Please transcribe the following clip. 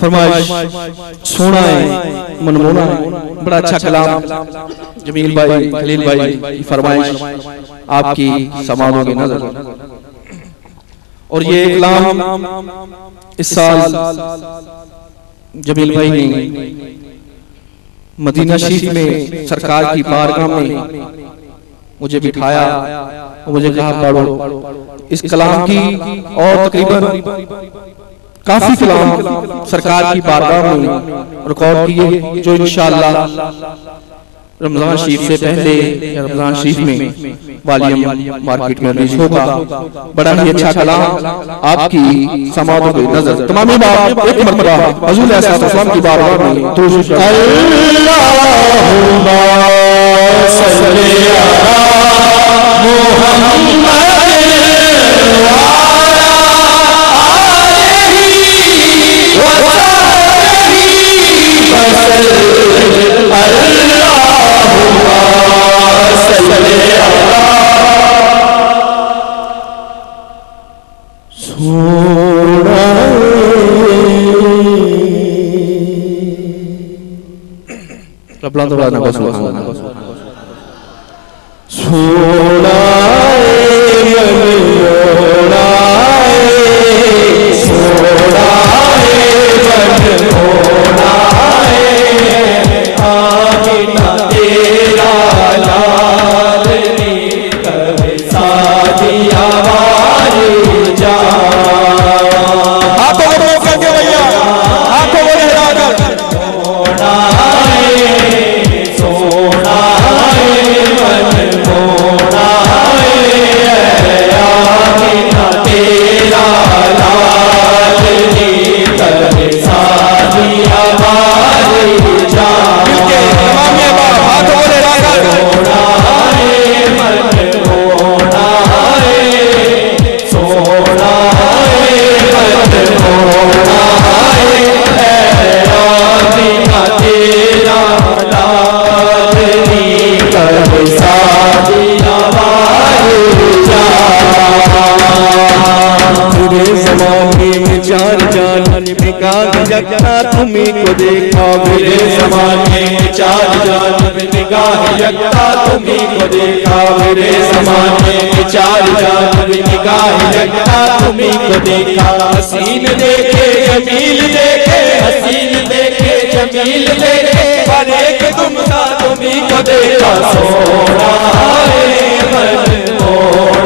फरमाइश सोना है, मनमोना है, बड़ा अच्छा कलाम जमील भाई, खलील भाई की फरमाइश आपकी समाओगे नजर। और ये कलाम इस साल जमील भाई ने मदीना शरीफ में सरकार की बारगाह में मुझे बिठाया और मुझे कहा पढ़ो इस कलाम की। और तकरीबन काफी कलाम सरकार की बारगाह में रिकॉर्ड किए जो इंशाअल्लाह रमजान शरीफ से पहले या रमजान शरीफ में वालियम मार्केट में रिलीज होगा। बड़ा ही अच्छा कलाम आपकी समाओं पे नजर। तमाम बात एक मरतबा हुजूर अलैहिस्सलाम की बारगाह में दुरूद अल्लाहुम्मा सल्ली अला मुहम्मद तुम्हीं को देखा मेरे ज़माने में चार जानिब निगाह यकता तुम्हीं को देखा मेरे ज़माने में चार जानिब निगाह यकता तुम्हीं को देखा। हसीन देखे जमील देखे हसीन देखे जमील देखे पर एक तुम सा तुम्हीं को देखा। सोना है मनमोना